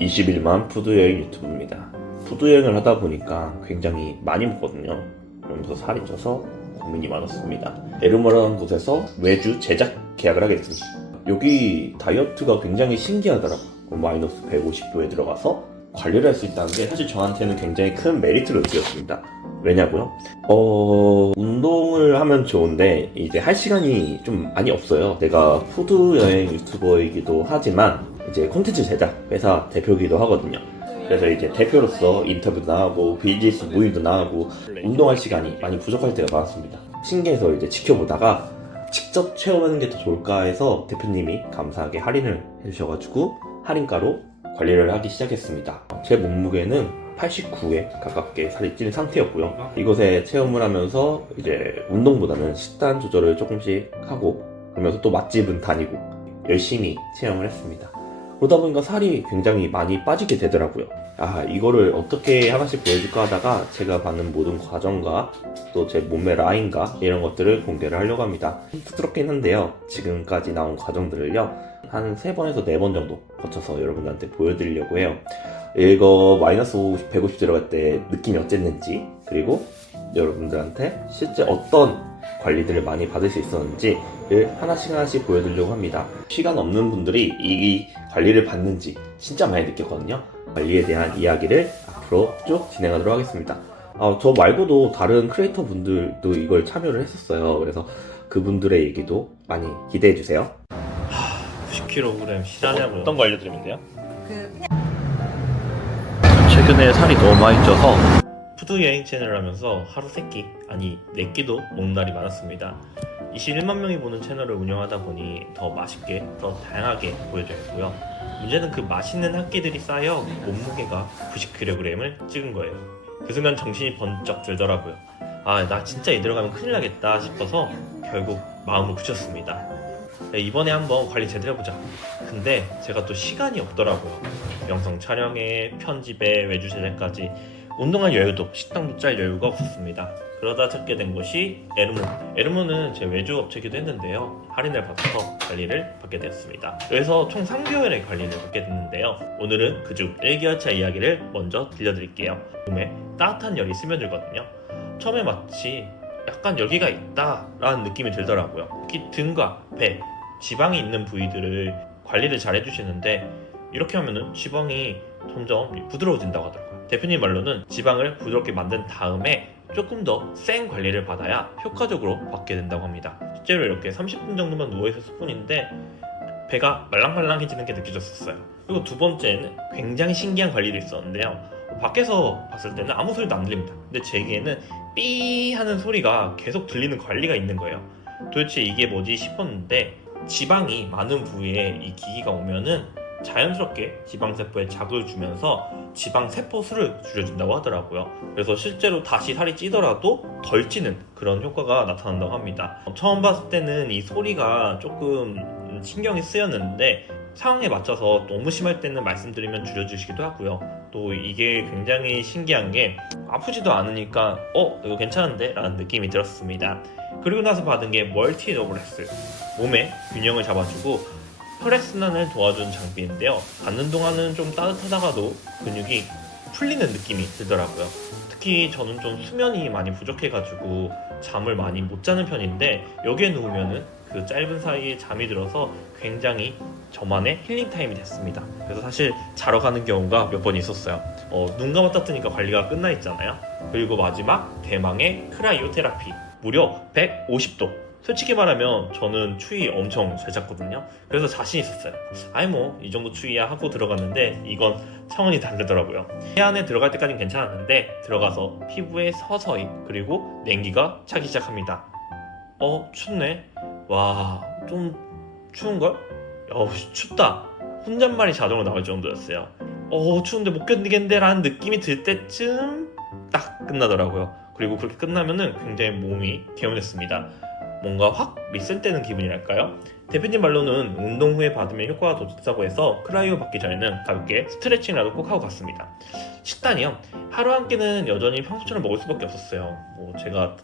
21만 푸드여행 유튜브입니다. 푸드여행을 하다 보니까 굉장히 많이 먹거든요. 그러면서 살이 쪄서 고민이 많았습니다. 에르머라는 곳에서 외주 제작 계약을 하게 됐습니다. 여기 다이어트가 굉장히 신기하더라고요. 마이너스 150도에 들어가서 관리를 할 수 있다는 게 사실 저한테는 굉장히 큰 메리트를 느꼈습니다. 왜냐고요? 운동을 하면 좋은데 이제 할 시간이 좀 많이 없어요. 내가 푸드 여행 유튜버이기도 하지만 이제 콘텐츠 제작 회사 대표이기도 하거든요. 그래서 이제 대표로서 인터뷰도 나가고 비즈니스 모임도 나가고 운동할 시간이 많이 부족할 때가 많았습니다. 신기해서 이제 지켜보다가 직접 체험하는 게 더 좋을까 해서 대표님이 감사하게 할인을 해주셔가지고 할인가로 관리를 하기 시작했습니다. 제 몸무게는 89에 가깝게 살이 찐 상태였고요. 이곳에 체험을 하면서 이제 운동보다는 식단 조절을 조금씩 하고 그러면서 또 맛집은 다니고 열심히 체험을 했습니다. 그러다 보니까 살이 굉장히 많이 빠지게 되더라고요. 이거를 어떻게 하나씩 보여줄까 하다가 제가 받는 모든 과정과 또 제 몸의 라인과 이런 것들을 공개를 하려고 합니다. 쑥스럽긴 한데요. 지금까지 나온 과정들을요. 한 3번에서 4번 정도 거쳐서 여러분들한테 보여드리려고 해요. 이거 마이너스 150 들어갈 때 느낌이 어땠는지, 그리고 여러분들한테 실제 어떤 관리들을 많이 받을 수 있었는지를 하나씩 보여드리려고 합니다. 시간 없는 분들이 이 관리를 받는지 진짜 많이 느꼈거든요. 관리에 대한 이야기를 앞으로 쭉 진행하도록 하겠습니다. 저 말고도 다른 크리에이터 분들도 이걸 참여를 했었어요. 그래서 그분들의 얘기도 많이 기대해주세요. 90kg 실하냐고 어떤 거 알려드리면 돼요? 최근에 살이 너무 많이 쪄서 푸드 여행 채널을 하면서 하루 3끼, 아니 4끼도 먹는 날이 많았습니다. 21만 명이 보는 채널을 운영하다 보니 더 맛있게, 더 다양하게 보여드렸고요. 문제는 그 맛있는 한 끼들이 쌓여 몸무게가 90kg을 찍은 거예요. 그 순간 정신이 번쩍 들더라고요. 나 진짜 이대로 가면 큰일 나겠다 싶어서 결국 마음을 굳혔습니다. 이번에 한번 관리 제대로 해보자. 근데 제가 또 시간이 없더라고요. 영상 촬영에, 편집에, 외주 제작까지 운동할 여유도, 식당도 짤 여유가 없었습니다. 그러다 찾게 된 곳이 에르모. 에르모는 제 외주 업체이기도 했는데요. 할인을 받아서 관리를 받게 되었습니다. 그래서 총 3개월의 관리를 받게 됐는데요. 오늘은 그중 1개월차 이야기를 먼저 들려드릴게요. 몸에 따뜻한 열이 스며들거든요. 처음에 마치 약간 열기가 있다라는 느낌이 들더라고요. 특히 등과 배, 지방이 있는 부위들을 관리를 잘 해주시는데 이렇게 하면은 지방이 점점 부드러워진다고 하더라고요. 대표님 말로는 지방을 부드럽게 만든 다음에 조금 더 센 관리를 받아야 효과적으로 받게 된다고 합니다. 실제로 이렇게 30분 정도만 누워있을 뿐인데 배가 말랑말랑해지는 게 느껴졌었어요. 그리고 두 번째는 굉장히 신기한 관리도 있었는데요. 밖에서 봤을 때는 아무 소리도 안 들립니다. 근데 제 귀에는 삐 하는 소리가 계속 들리는 관리가 있는 거예요. 도대체 이게 뭐지 싶었는데 지방이 많은 부위에 이 기기가 오면은 자연스럽게 지방세포에 자극을 주면서 지방세포 수를 줄여준다고 하더라고요. 그래서 실제로 다시 살이 찌더라도 덜 찌는 그런 효과가 나타난다고 합니다. 처음 봤을 때는 이 소리가 조금 신경이 쓰였는데 상황에 맞춰서 너무 심할 때는 말씀드리면 줄여주시기도 하고요. 또 이게 굉장히 신기한 게 아프지도 않으니까 이거 괜찮은데? 라는 느낌이 들었습니다. 그리고 나서 받은 게 멀티 더블엑스, 몸의 균형을 잡아주고 혈액순환을 도와주는 장비인데요. 받는 동안은 좀 따뜻하다가도 근육이 풀리는 느낌이 들더라고요. 특히 저는 좀 수면이 많이 부족해가지고 잠을 많이 못 자는 편인데 여기에 누우면은 그 짧은 사이에 잠이 들어서 굉장히 저만의 힐링 타임이 됐습니다. 그래서 사실 자러 가는 경우가 몇 번 있었어요. 눈 감았다 뜨니까 관리가 끝나 있잖아요. 그리고 마지막 대망의 크라이오 테라피, 무려 150도. 솔직히 말하면 저는 추위 엄청 잘 잡거든요. 그래서 자신 있었어요. 이 정도 추위야 하고 들어갔는데 이건 차원이 다르더라고요. 해 안에 들어갈 때까지는 괜찮았는데 들어가서 피부에 서서히 그리고 냉기가 차기 시작합니다. 춥네. 와, 좀 추운걸? 춥다. 혼잣말이 자동으로 나올 정도였어요. 추운데 못 견디겠는데 라는 느낌이 들 때쯤 딱 끝나더라고요. 그리고 그렇게 끝나면은 굉장히 몸이 개운했습니다. 뭔가 확 리셋되는 기분이랄까요? 대표님 말로는 운동 후에 받으면 효과가 더 좋다고 해서 크라이오 받기 전에는 가볍게 스트레칭이라도 꼭 하고 갔습니다. 식단이요. 하루 한 끼는 여전히 평소처럼 먹을 수밖에 없었어요. 제가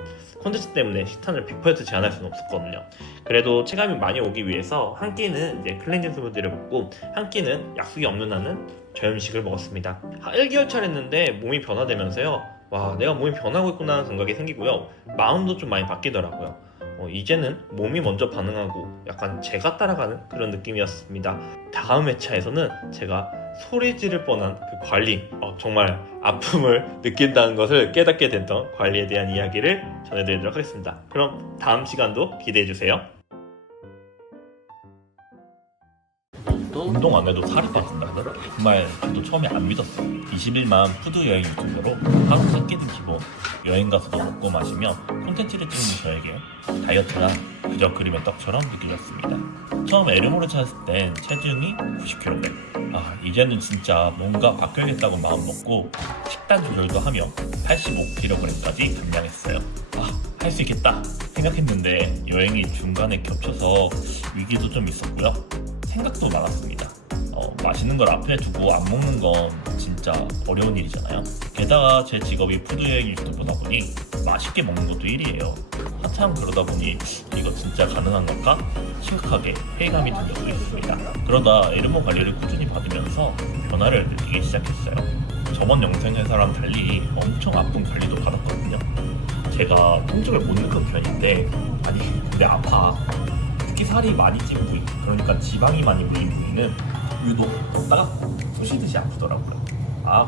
콘텐츠 때문에 식단을 100% 제한할 수는 없었거든요. 그래도 체감이 많이 오기 위해서 한 끼는 이제 클렌징 스무디를 먹고 한 끼는 약속이 없는 한은 저염식을 먹었습니다. 1개월 차례했는데 몸이 변화되면서요. 와, 내가 몸이 변하고 있구나 하는 생각이 생기고요. 마음도 좀 많이 바뀌더라고요. 이제는 몸이 먼저 반응하고 약간 제가 따라가는 그런 느낌이었습니다. 다음 회차에서는 제가 소리 지를 뻔한 그 관리, 정말 아픔을 느낀다는 것을 깨닫게 됐던 관리에 대한 이야기를 전해드리도록 하겠습니다. 그럼 다음 시간도 기대해주세요. 운동 안 해도 살이 빠진다 하더라고요. 정말 저도 처음에 안 믿었어요. 21만 푸드 여행 유튜브로 하루 3끼는 기본, 여행 가서도 먹고 마시며 콘텐츠를 찍는 저에게 다이어트가 그저 그림의 떡처럼 느껴졌습니다. 처음 에르모를 찾았을 땐 체중이 90kg. 이제는 진짜 뭔가 바뀌어야겠다고 마음먹고 식단 조절도 하며 85kg까지 감량했어요. 할 수 있겠다 생각했는데 여행이 중간에 겹쳐서 위기도 좀 있었고요. 생각도 많았습니다. 맛있는 걸 앞에 두고 안 먹는 건 진짜 어려운 일이잖아요. 게다가 제 직업이 푸드여행 유튜버다 보니 맛있게 먹는 것도 일이에요. 한참 그러다 보니 이거 진짜 가능한 걸까? 심각하게 회의감이 든 적도 있습니다. 그러다 에르모 관리를 꾸준히 받으면서 변화를 느끼기 시작했어요. 저번 영상에서랑 달리 엄청 아픈 관리도 받았거든요. 제가 통증을 못 느끼는 편인데 근데 아파. 특히 살이 많이 찐 부위, 그러니까 지방이 많이 물린 부위는 유독 더 따갑고 쑤시듯이 아프더라고요.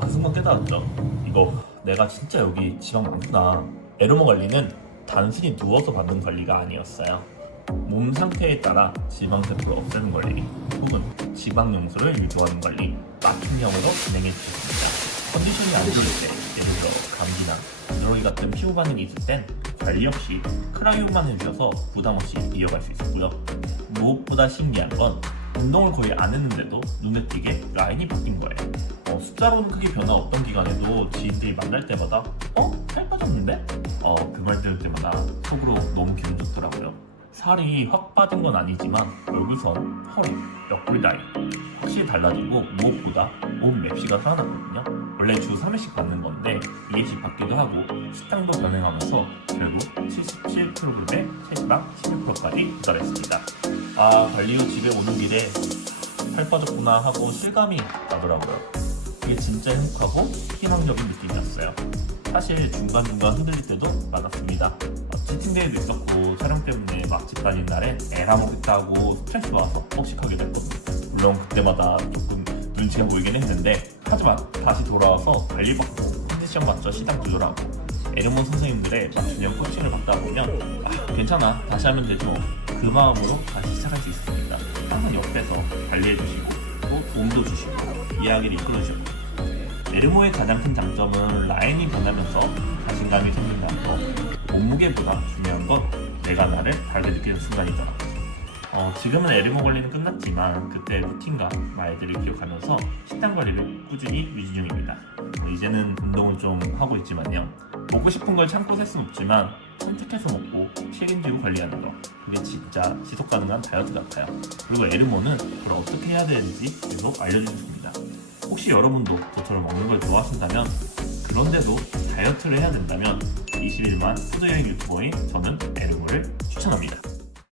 그 순간 깨달았죠. 이거 내가 진짜 여기 지방 많구나. 에르모 관리는 단순히 누워서 받는 관리가 아니었어요. 몸 상태에 따라 지방 세포를 없애는 관리, 혹은 지방 용수를 유도하는 관리, 맞춤형으로 진행해 주셨습니다. 컨디션이 안 좋을 때, 예를 들어 감기나 부스러기 같은 피부 반응이 있을 땐 관리 없이 크라이오만 해주셔서 부담 없이 이어갈 수 있었고요. 무엇보다 신기한 건 운동을 거의 안 했는데도 눈에 띄게 라인이 바뀐 거예요. 숫자로는 크게 변화 없던 기간에도 지인들이 만날 때마다 살 빠졌는데? 그 말 들을 때마다 속으로 너무 기분 좋더라고요. 살이 확 빠진 건 아니지만 얼굴선, 허리, 옆구리 라인 확실히 달라지고 무엇보다 몸 맵시가 살아났거든요. 원래 주 3회씩 받는 건데 2회씩 받기도 하고 식당도 변형하면서 결국 77kg에 체지방 11%까지 도달했습니다. 관리 후 집에 오는 길에 살 빠졌구나 하고 실감이 나더라고요. 이게 진짜 행복하고 희망적인 느낌이었어요. 사실 중간중간 흔들릴 때도 많았습니다. 치팅데이도 있었고 촬영 때문에 맛집 다닌 날엔 에라 먹겠다고 스트레스 와서 폭식하게 됐거든요. 물론 그때마다 조금 눈치가 보이긴 했는데, 하지만 다시 돌아와서 관리받고 컨디션 맞춰 시장 조절하고 에르몬 선생님들의 맞춤형 코칭을 받다 보면 괜찮아, 다시 하면 되죠, 그 마음으로 다시 시작할 수 있습니다. 항상 옆에서 관리해주시고 또 도움도 주시고 이야기를 이끌어주시고, 에르모의 가장 큰 장점은 라인이 변하면서 자신감이 생긴다는 거. 몸무게보다 중요한 건 내가 나를 다르게 느끼는 순간이다. 지금은 에르모 관리는 끝났지만 그때 루틴과 말들을 기억하면서 식단 관리를 꾸준히 유지 중입니다. 이제는 운동을 좀 하고 있지만요. 먹고 싶은 걸 참고 살 수는 없지만 선택해서 먹고 책임지고 관리하는 거, 그게 진짜 지속 가능한 다이어트 같아요. 그리고 에르모는 그걸 어떻게 해야 되는지 계속 알려주셨습니다. 혹시 여러분도 저처럼 먹는 걸 좋아하신다면, 그런데도 다이어트를 해야 된다면 21만 푸드여행 유튜버인 저는 에르모를 추천합니다.